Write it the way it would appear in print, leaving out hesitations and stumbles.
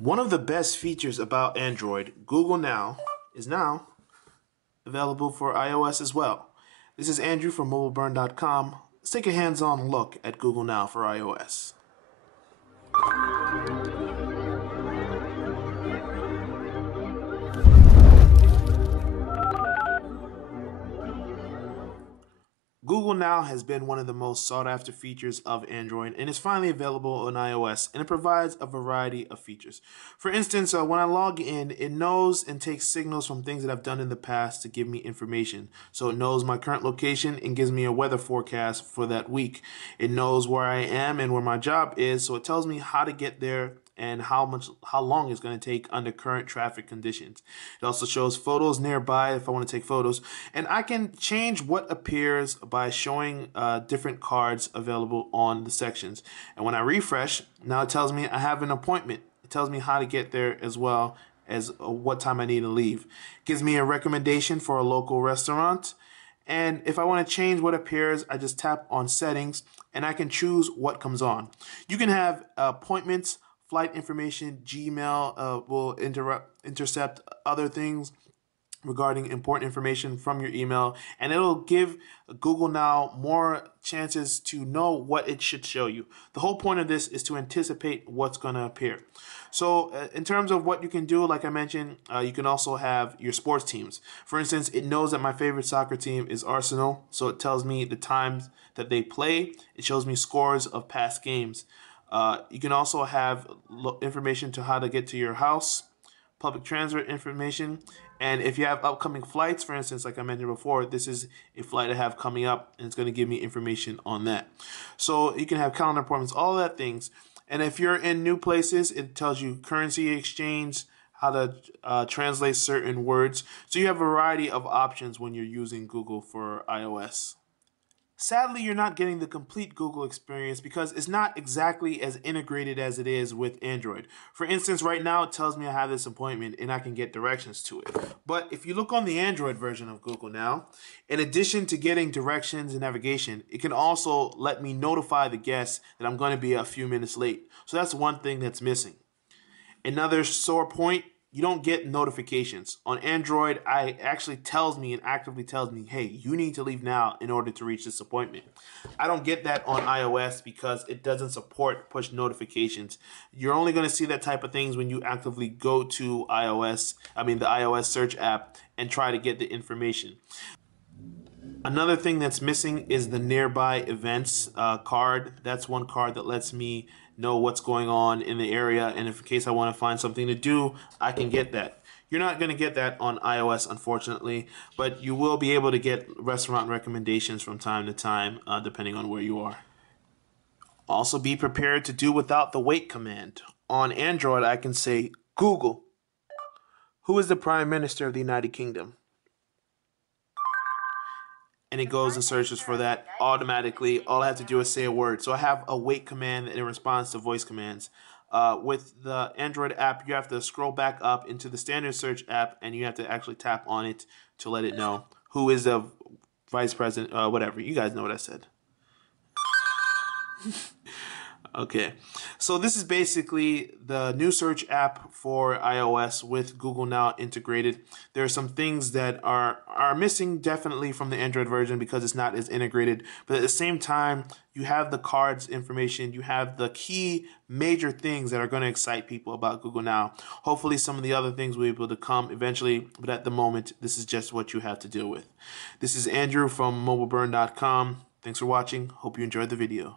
One of the best features about Android, Google Now, is now available for iOS as well. This is Andrew from mobileburn.com. Let's take a hands-on look at Google Now for iOS. Google Now has been one of the most sought-after features of Android and is finally available on iOS, and it provides a variety of features. For instance, when I log in, it knows and takes signals from things that I've done in the past to give me information. So it knows my current location and gives me a weather forecast for that week. It knows where I am and where my job is, so it tells me how to get there and how long it's going to take under current traffic conditions. It also shows photos nearby if I want to take photos, and I can change what appears by showing different cards available on the sections. And when I refresh, now it tells me I have an appointment. It tells me how to get there as well as what time I need to leave. It gives me a recommendation for a local restaurant. And if I want to change what appears, I just tap on settings and I can choose what comes on. You can have appointments, flight information, Gmail will intercept other things regarding important information from your email, and it'll give Google Now more chances to know what it should show you. The whole point of this is to anticipate what's going to appear. So in terms of what you can do, like I mentioned, you can also have your sports teams. For instance, it knows that my favorite soccer team is Arsenal, so it tells me the times that they play. It shows me scores of past games. You can also have information to how to get to your house, public transit information, and if you have upcoming flights, for instance, like I mentioned before, this is a flight I have coming up, and it's going to give me information on that. So you can have calendar appointments, all that things. And if you're in new places, it tells you currency exchange, how to translate certain words. So you have a variety of options when you're using Google for iOS. Sadly, you're not getting the complete Google experience because it's not exactly as integrated as it is with Android. For instance, right now it tells me I have this appointment and I can get directions to it. But if you look on the Android version of Google Now, in addition to getting directions and navigation, it can also let me notify the guests that I'm going to be a few minutes late. So that's one thing that's missing. Another sore point, you don't get notifications. On Android, it actually tells me and actively tells me, hey, you need to leave now in order to reach this appointment. I don't get that on iOS because it doesn't support push notifications. You're only going to see that type of things when you actively go to the iOS search app and try to get the information. Another thing that's missing is the nearby events card. That's one card that lets me know what's going on in the area, and if in case I want to find something to do, I can get that. You're not going to get that on iOS, unfortunately, but you will be able to get restaurant recommendations from time to time, depending on where you are. Also, be prepared to do without the wait command. On Android, I can say, Google, who is the Prime Minister of the United Kingdom? And it goes and searches for that automatically. All I have to do is say a word. So I have a wait command in response to voice commands. With the Android app, you have to scroll back up into the standard search app, and you have to actually tap on it to let it know who is the vice president, whatever. You guys know what I said. Okay, so this is basically the new search app for iOS with Google Now integrated. There are some things that are missing definitely from the Android version because it's not as integrated, but at the same time, you have the cards information, you have the key major things that are going to excite people about Google Now. Hopefully some of the other things will be able to come eventually, but at the moment, this is just what you have to deal with. This is Andrew from mobileburn.com. Thanks for watching. Hope you enjoyed the video.